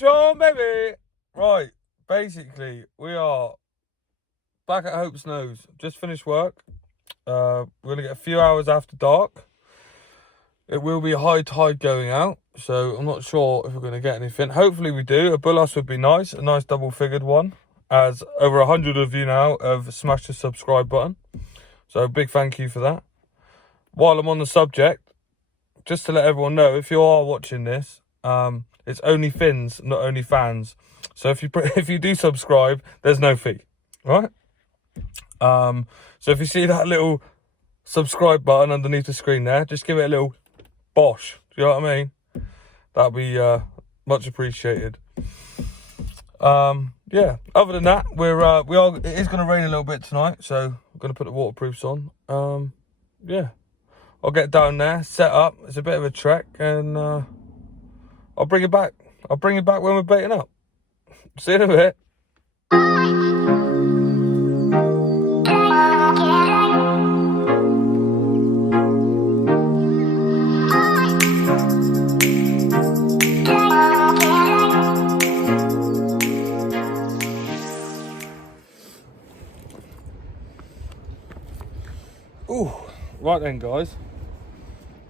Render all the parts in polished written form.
Fish on, baby! Right, basically, we are back at Hope's Nose. Just finished work. We're going to get a few hours after dark. It will be high tide going out, so I'm not sure if we're going to get anything. Hopefully we do. A bullass would be nice, a nice double-figured one, as over 100 of you now have smashed the subscribe button. So big thank you for that. While I'm on the subject, just to let everyone know, if you are watching this, it's only fins, not only fans. So if you do subscribe, there's no fee, right? So if you see that little subscribe button underneath the screen there, just give it a little bosh. Do you know what I mean? That'd be much appreciated. Yeah. Other than that, it is going to rain a little bit tonight, so I'm going to put the waterproofs on. Yeah. I'll get down there, set up. It's a bit of a trek, and I'll bring it back. I'll bring it back when we're baiting up. See you in a bit. Ooh, right then, guys.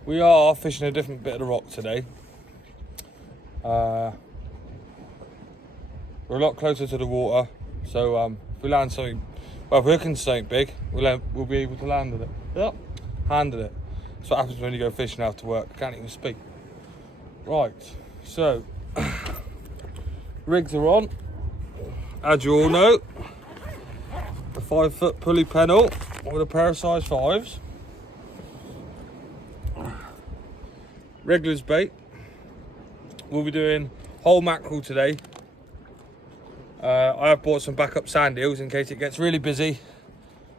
We are fishing a different bit of the rock today. We're a lot closer to the water, so if we land something, well, if we're hooking something big, we'll be able to land it. Yep, handle it. That's what happens when you go fishing after work. I can't even speak. Right, so rigs are on. As you all know, the 5-foot pulley pennel with a pair of size 5s. Regulars bait. We'll be doing whole mackerel today. I have bought some backup sand eels in case it gets really busy,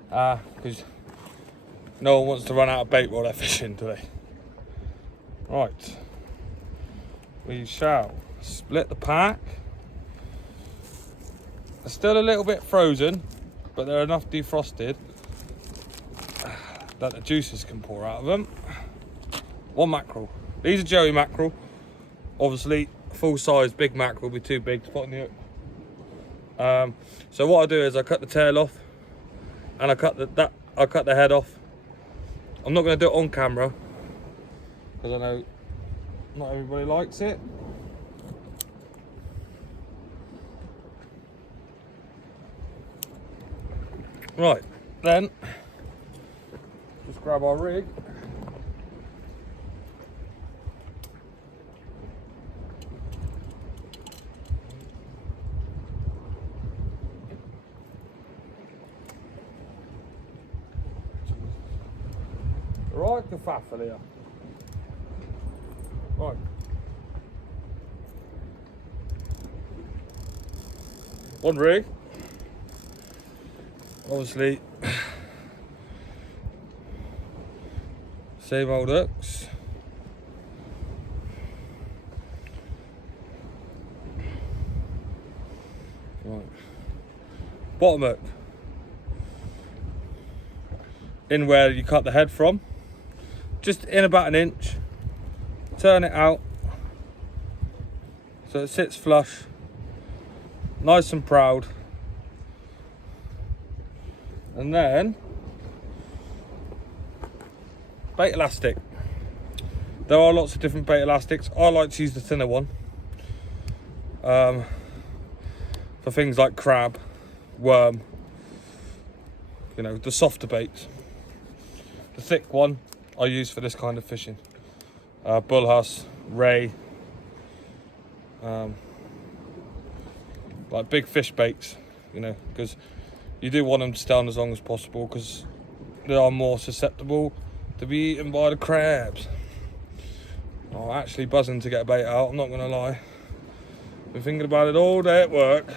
because no one wants to run out of bait while they're fishing today. Right, we shall split the pack. They're still a little bit frozen, but they're enough defrosted that the juices can pour out of them. One mackerel. These are Joey mackerel. Obviously, full size big mackerel will be too big to put on the hook. So what I do is I cut the tail off, and I cut the head off. I'm not going to do it on camera because I know not everybody likes it. Right, then just grab our rig. Right, the faffle here. Right. One rig. Obviously, same old hooks. Right. Bottom hook. In where you cut the head from. Just in about an inch. Turn it out so it sits flush, nice and proud. And then bait elastic. There are lots of different bait elastics. I like to use the thinner one for things like crab, worm, you know, the softer baits. The thick one I use for this kind of fishing. Bullhuss, ray, like big fish baits, you know, because you do want them to stay on as long as possible because they are more susceptible to be eaten by the crabs. I'm actually buzzing to get a bait out, I'm not going to lie. Been thinking about it all day at work.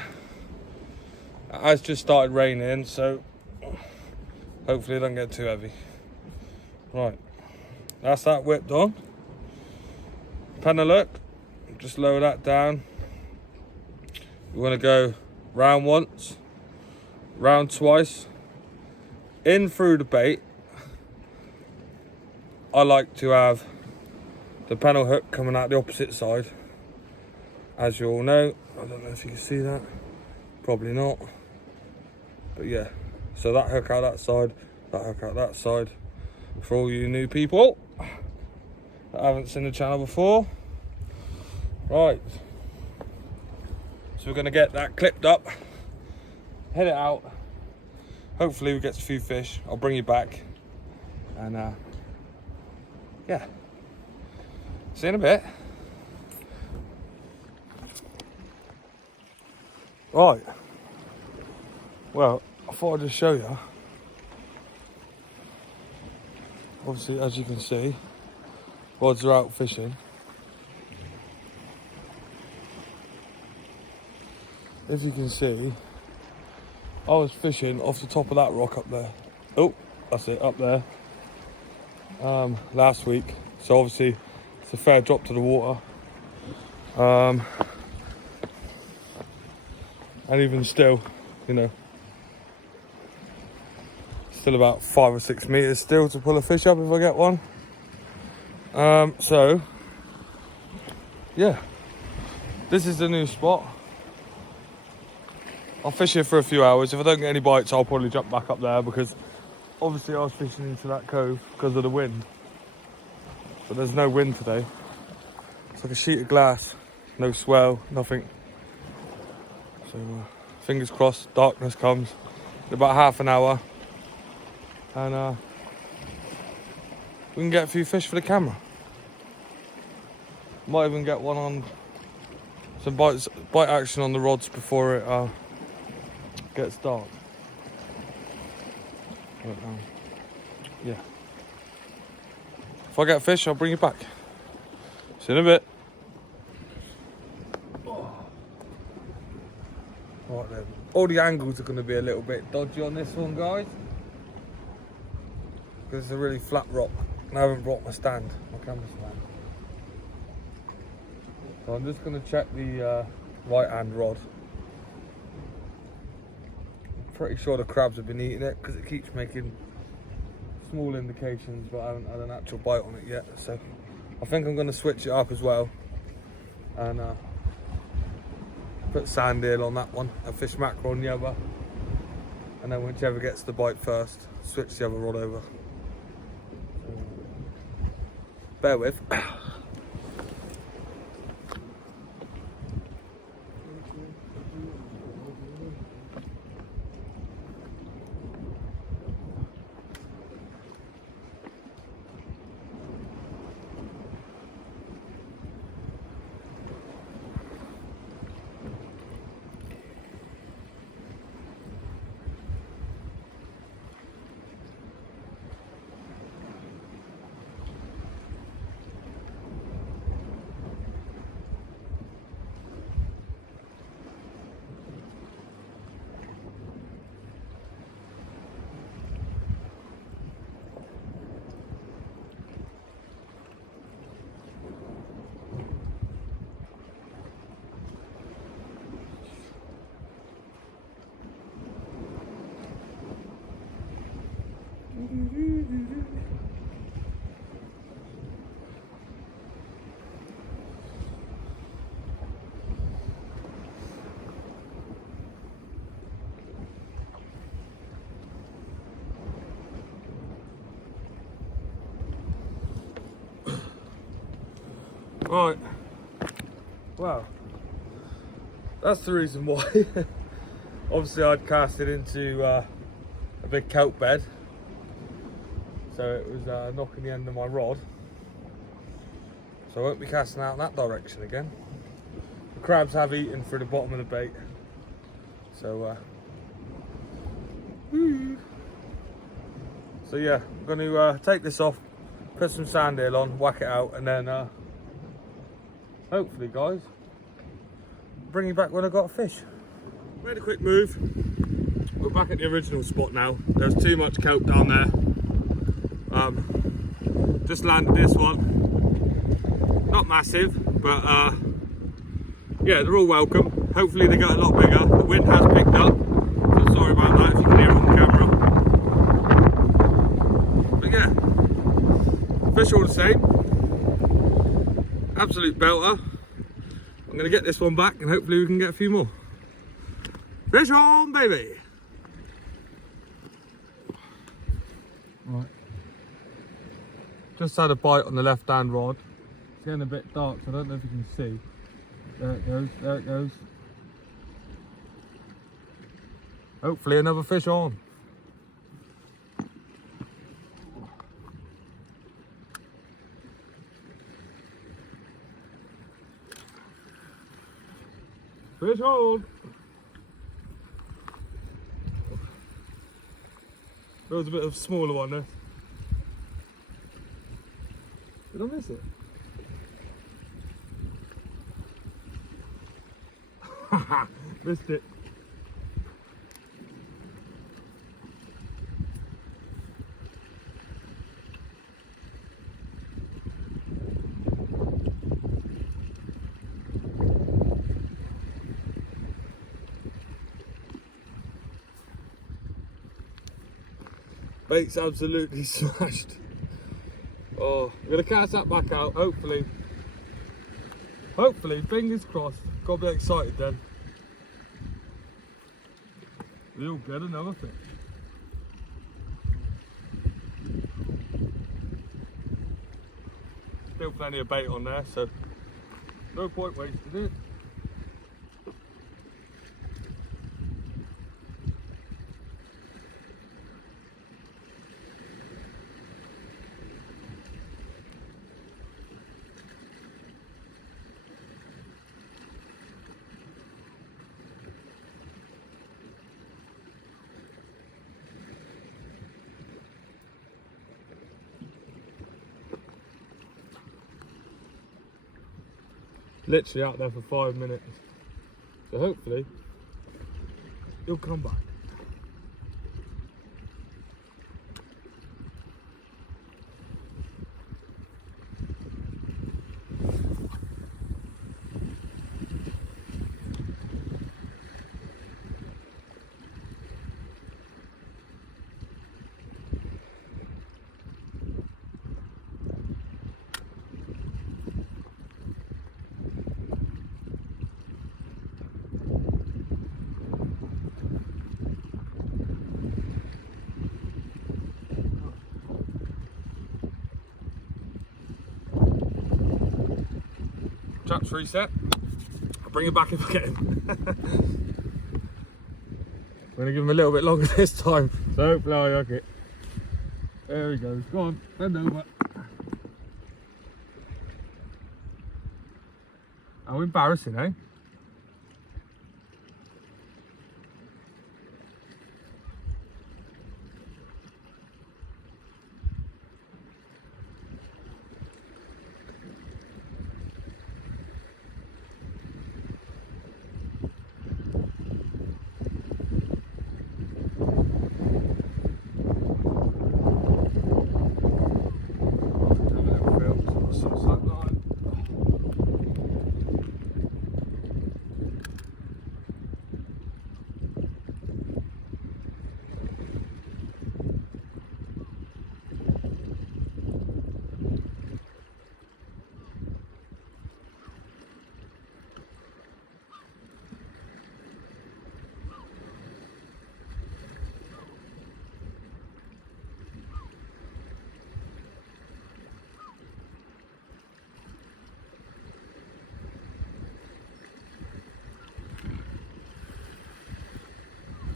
It has just started raining, so hopefully it doesn't get too heavy. Right, that's that whipped on. Pennel hook, just lower that down. We want to go round once, round twice, in through the bait. I like to have the pennel hook coming out the opposite side, as you all know. I don't know if you can see that, probably not, but yeah, so that hook out that side, that hook out that side, for all you new people that haven't seen the channel before. Right, so we're going to get that clipped up, head it out, hopefully we get a few fish. I'll bring you back, and yeah, see you in a bit. Right, well, I thought I'd just show you. Obviously, as you can see, rods are out fishing. If you can see, I was fishing off the top of that rock up there. Oh, that's it, up there. Last week. So obviously, it's a fair drop to the water. And even still, you know, still about 5 or 6 meters still to pull a fish up if I get one. So, yeah, this is the new spot. I'll fish here for a few hours. If I don't get any bites, I'll probably jump back up there, because obviously I was fishing into that cove because of the wind. But there's no wind today. It's like a sheet of glass, no swell, nothing. So fingers crossed, darkness comes in about half an hour, and we can get a few fish for the camera. Might even get one on some bite action on the rods before it gets dark. But, yeah. If I get fish, I'll bring you back. See you in a bit. Right then. All the angles are going to be a little bit dodgy on this one, guys, because it's a really flat rock, and I haven't brought my stand, my camera stand. So I'm just going to check the right hand rod. I'm pretty sure the crabs have been eating it, because it keeps making small indications, but I haven't had an actual bite on it yet. So I think I'm going to switch it up as well, and put sand eel on that one and fish mackerel on the other, and then whichever gets the bite first, switch the other rod over. Bear with. Right, well, that's the reason why. Obviously I'd cast it into a big kelp bed, so it was knocking the end of my rod, so I won't be casting out in that direction again. The crabs have eaten through the bottom of the bait, so so yeah, I'm going to take this off, put some sand eel on, whack it out, and then hopefully, guys, bring you back when I got a fish. Made a quick move. We're back at the original spot now. There's too much kelp down there. Just landed this one. Not massive, but yeah, they're all welcome. Hopefully they get a lot bigger. The wind has picked up, so sorry about that if you can hear it on camera. But yeah, fish all the same. Absolute belter. I'm gonna get this one back and hopefully we can get a few more. Fish on, baby! Right. Just had a bite on the left-hand rod. It's getting a bit dark, so I don't know if you can see. There it goes, there it goes. Hopefully another fish on. Fish on! There was a bit of a smaller one there. Did I miss it? Missed it. Bait's absolutely smashed. Oh, I'm gonna cast that back out, hopefully. Hopefully, fingers crossed. Got a bit excited then. We'll get another fish. Still plenty of bait on there, so no point wasting it. Literally out there for 5 minutes, so hopefully he'll come back. Trap's reset. I'll bring him back if I get him. I'm going to give him a little bit longer this time, so hopefully I hook it. There he goes. Go on, bend over. How embarrassing, eh?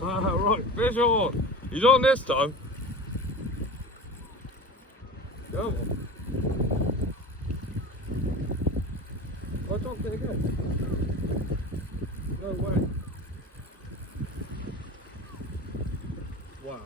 Right, fish on. He's on this time. Go on. I dropped it again. No way. Wow.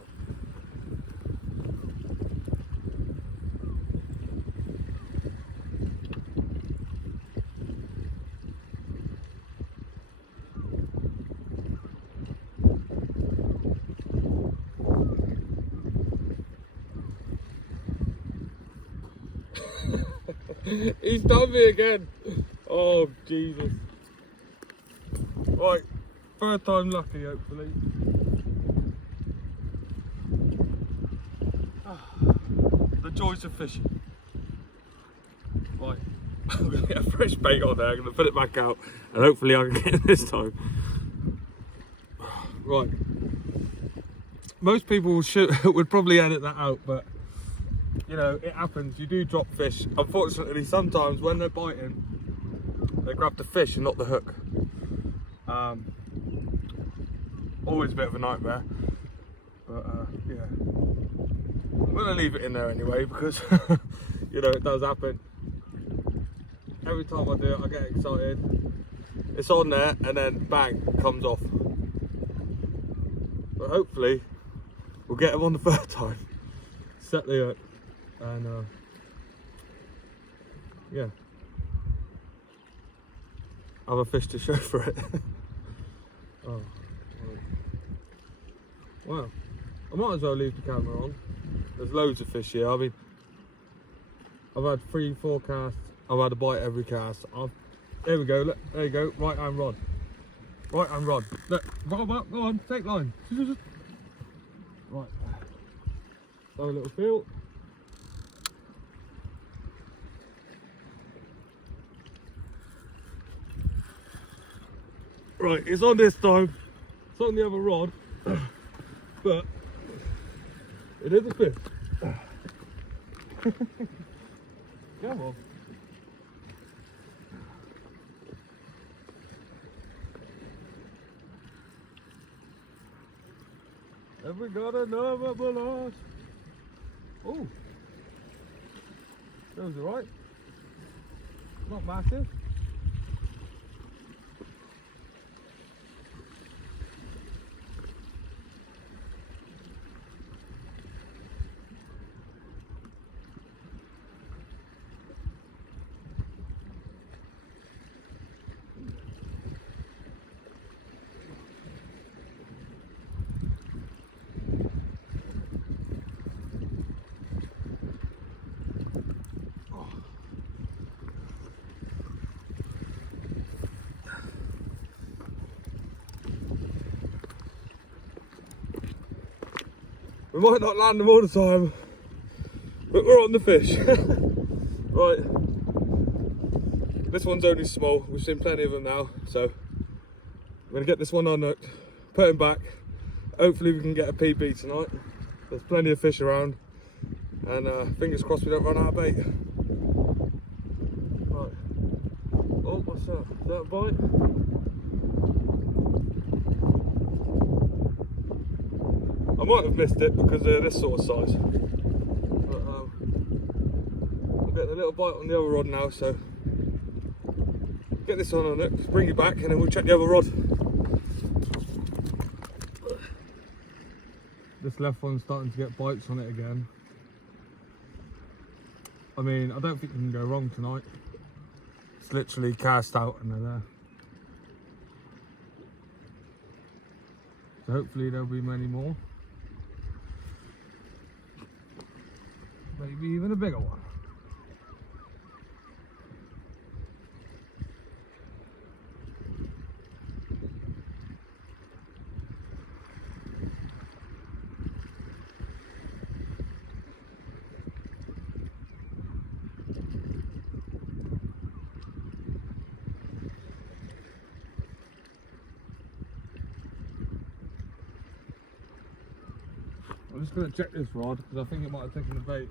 He's done me again. Oh, Jesus. Right, third time lucky, hopefully. The joys of fishing. Right, I'm going to get a fresh bait on there, I'm going to put it back out, and hopefully I can get it this time. Right. Most people would probably edit that out, but you know, it happens. You do drop fish. Unfortunately, sometimes when they're biting, they grab the fish and not the hook. Always a bit of a nightmare. But yeah, I'm gonna leave it in there anyway because you know it does happen. Every time I do it, I get excited. It's on there, and then bang, it comes off. But hopefully, we'll get them on the third time. Set the hook, and yeah, have a fish to show for it. Oh, wow. I might as well leave the camera on. There's loads of fish here. I mean, I've had 3-4 casts. I've had a bite every cast. There we go. Look, there you go. Right hand rod. Right hand rod. Look, go on, take line. Right. Have a little feel. Right, it's on this time. It's on the other rod, but it is a fish. Come on. Have we got another ballast? Oh, that was alright. Not massive. We might not land them all the time, but we're on the fish. Right, this one's only small. We've seen plenty of them now, so I'm gonna get this one unhooked, put him back. Hopefully we can get a PB tonight. There's plenty of fish around, and fingers crossed we don't run out of bait. Right. Oh, what's that? Is that a bite? I might have missed it because they're this sort of size. But I'm getting a little bite on the other rod now, so get this on it, bring it back, and then we'll check the other rod. This left one's starting to get bites on it again. I mean, I don't think you can go wrong tonight. It's literally cast out and they're there. So hopefully there'll be many more. Maybe even a bigger one. I'm just going to check this rod because I think it might have taken the bait.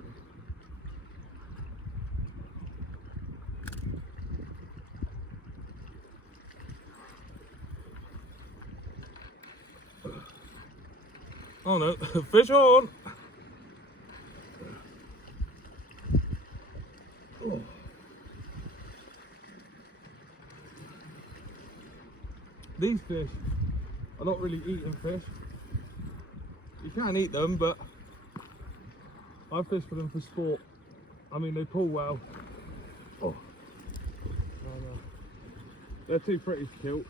Oh no, fish on! Oh. These fish are not really eating fish. You can eat them, but I fish for them for sport. I mean, they pull well. Oh. And, they're too pretty to kill.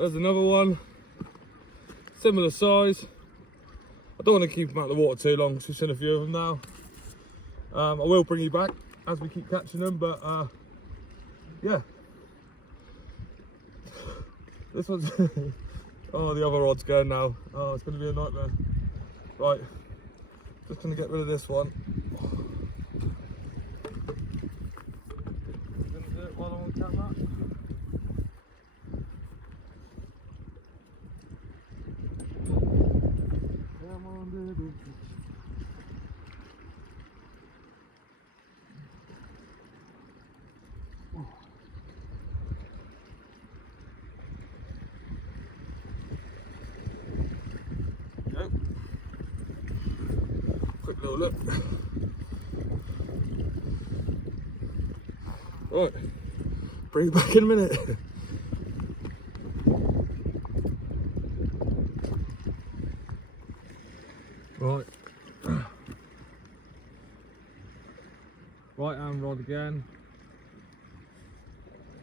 There's another one, similar size. I don't want to keep them out of the water too long because we've seen a few of them now. I will bring you back as we keep catching them, but yeah. This one's oh, the other rod's going now. Oh, it's going to be a nightmare. Right, just going to get rid of this one. I'm going to do it while I'm on camera. Come on, little fish. Go. Quick little look. Right, bring it back in a minute. Right. Right hand rod again.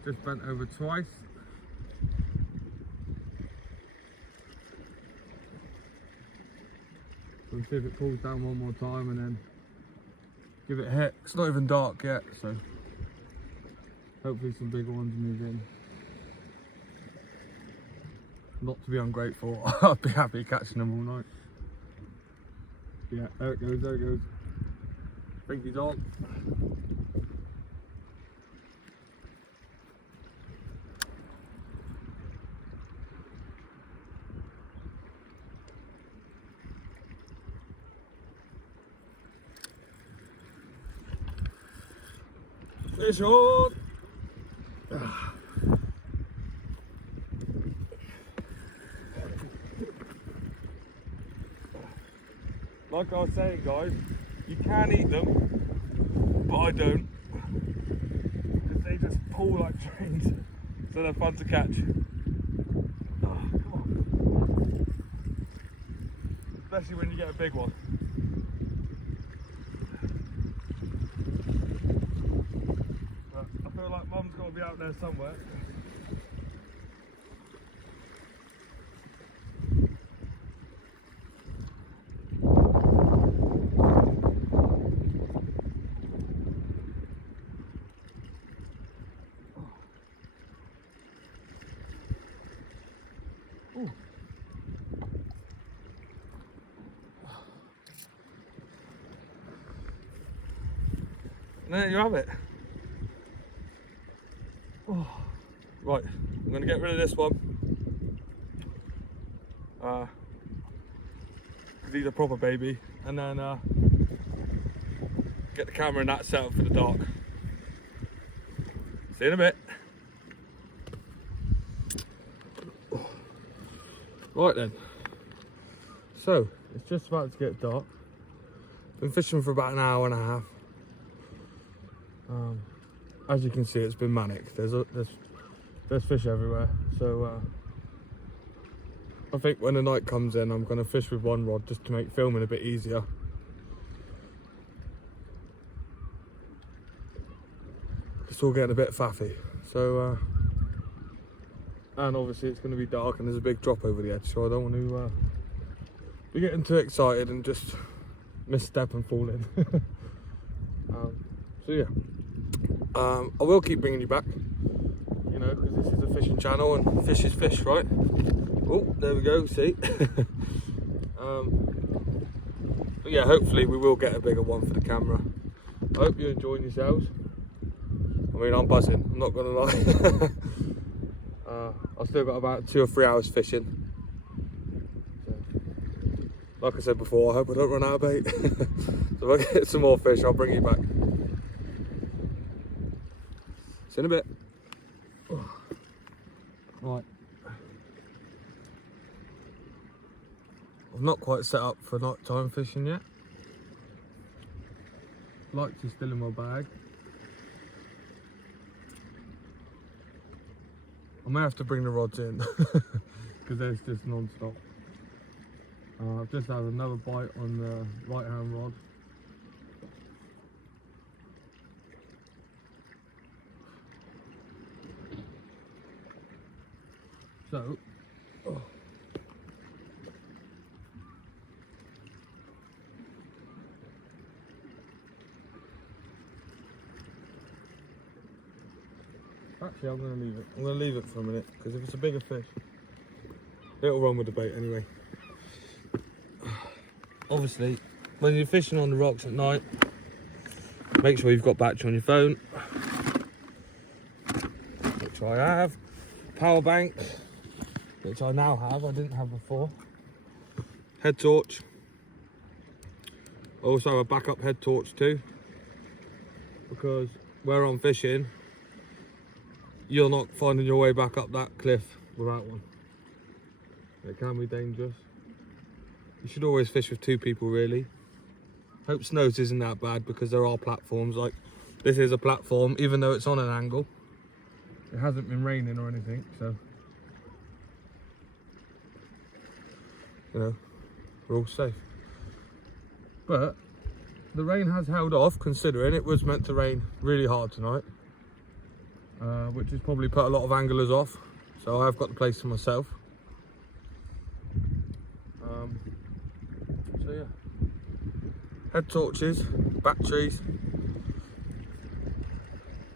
Just bent over twice. We'll see if it pulls down one more time and then give it a hit. It's not even dark yet, so hopefully some bigger ones move in. Not to be ungrateful, I'd be happy catching them all night. Yeah, there it goes, there it goes. I think he's on. Fish on! Like I was saying, guys, you can eat them, but I don't, because they just pull like trains, so they're fun to catch. Oh, come on. Especially when you get a big one. But I feel like Mum's got to be out there somewhere. Ooh. And there you have it. Oh. Right, I'm going to get rid of this one. Because he's a proper baby. And then get the camera and that set up for the dark. See you in a bit. Right then, so it's just about to get dark. Been fishing for about an hour and a half. As you can see, it's been manic. There's fish everywhere. So I think when the night comes in, I'm going to fish with one rod just to make filming a bit easier. It's all getting a bit faffy. So. And obviously it's going to be dark and there's a big drop over the edge, so I don't want to be getting too excited and just misstep and fall in. So yeah, I will keep bringing you back, you know, because this is a fishing channel and fish is fish, right? Oh, there we go, see? But yeah, hopefully we will get a bigger one for the camera. I hope you're enjoying yourselves. I mean, I'm buzzing, I'm not going to lie. I've still got about 2 or 3 hours fishing. So, like I said before, I hope I don't run out of bait. So if I get some more fish, I'll bring you back. See you in a bit. Right. I've not quite set up for night time fishing yet. Lights are still in my bag. I may have to bring the rods in because there's just non-stop. I've just had another bite on the right hand rod. So Actually, I'm going to leave it. I'm going to leave it for a minute, because if it's a bigger fish, it'll run with the bait anyway. Obviously, when you're fishing on the rocks at night, make sure you've got battery on your phone, which I have. Power bank, which I now have, I didn't have before. Head torch. I also have a backup head torch too, because where I'm fishing, you're not finding your way back up that cliff without one. It can be dangerous. You should always fish with two people really. Hope Snows isn't that bad, because there are platforms, like this is a platform, even though it's on an angle. It hasn't been raining or anything, so you know, we're all safe. But the rain has held off, considering it was meant to rain really hard tonight, which has probably put a lot of anglers off. So I've got the place to myself. So yeah, head torches, batteries.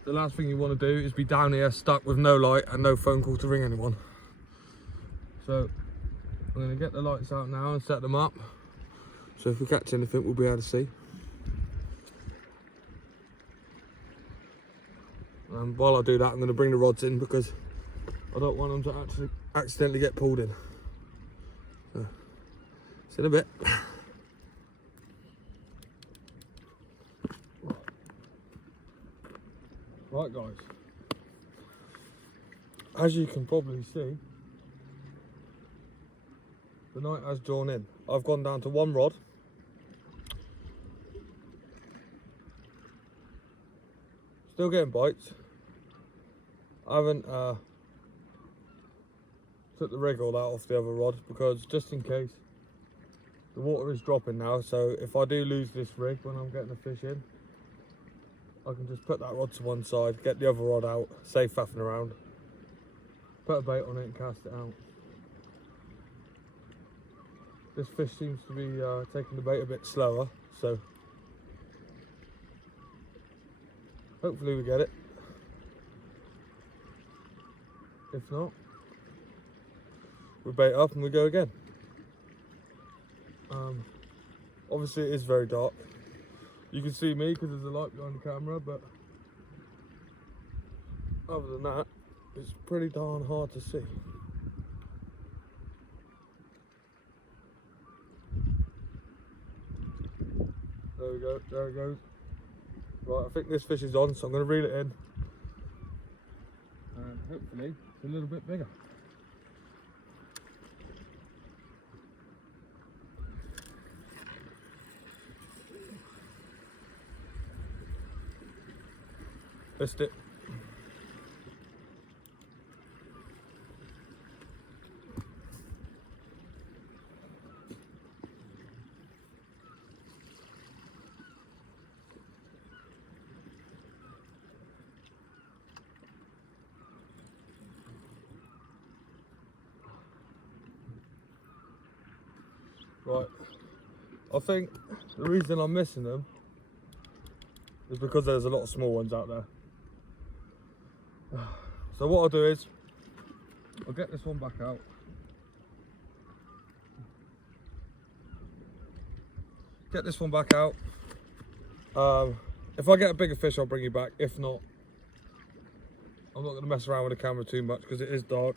The last thing you want to do is be down here stuck with no light and no phone call to ring anyone. So I'm going to get the lights out now and set them up, so if we catch anything we'll be able to see. And while I do that, I'm going to bring the rods in, because I don't want them to actually accidentally get pulled in. So, see you in a bit. Right guys, as you can probably see, the night has drawn in. I've gone down to one rod. Still getting bites. I haven't took the rig all out off the other rod, because just in case, the water is dropping now, so if I do lose this rig when I'm getting the fish in, I can just put that rod to one side, get the other rod out, save faffing around, put a bait on it and cast it out. This fish seems to be taking the bait a bit slower, so hopefully we get it. If not, we bait up and we go again. Obviously it is very dark. You can see me because there's a light behind the camera, but other than that, it's pretty darn hard to see. There we go, there it goes. Right, I think this fish is on, so I'm going to reel it in. And hopefully it's a little bit bigger. Missed it. Right, I think the reason I'm missing them is because there's a lot of small ones out there. So what I'll do is, I'll get this one back out. Get this one back out. If I get a bigger fish, I'll bring you back. If not, I'm not going to mess around with the camera too much, because it is dark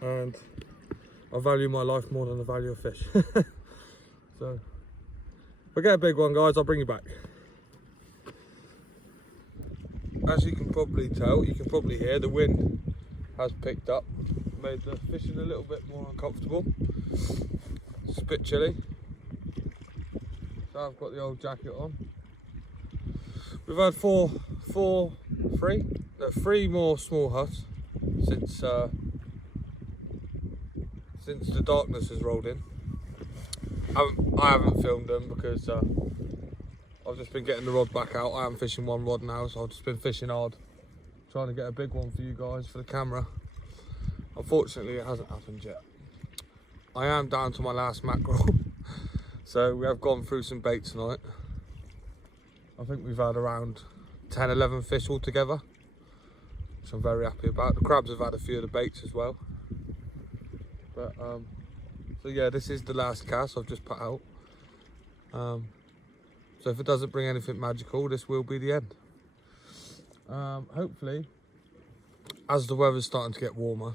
and I value my life more than the value of fish. So if I get a big one, guys, I'll bring you back. As you can probably tell, you can probably hear, the wind has picked up, made the fishing a little bit more uncomfortable. It's a bit chilly, so I've got the old jacket on. We've had three more small huts since the darkness has rolled in. I haven't filmed them because I've just been getting the rod back out. I am fishing one rod now, so I've just been fishing hard, trying to get a big one for you guys for the camera. Unfortunately, it hasn't happened yet. I am down to my last mackerel. So we have gone through some bait tonight. I think we've had around 10, 11 fish altogether. which I'm very happy about. The crabs have had a few of the baits as well. But so yeah, this is the last cast I've just put out. So if it doesn't bring anything magical, this will be the end. Hopefully, as the weather's starting to get warmer,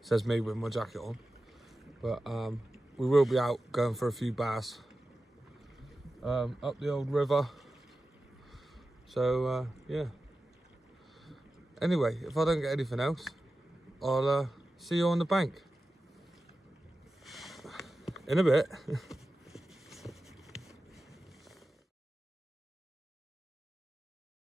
says me with my jacket on, but we will be out going for a few bass up the old river. So yeah. Anyway, if I don't get anything else, I'll see you on the bank in a bit.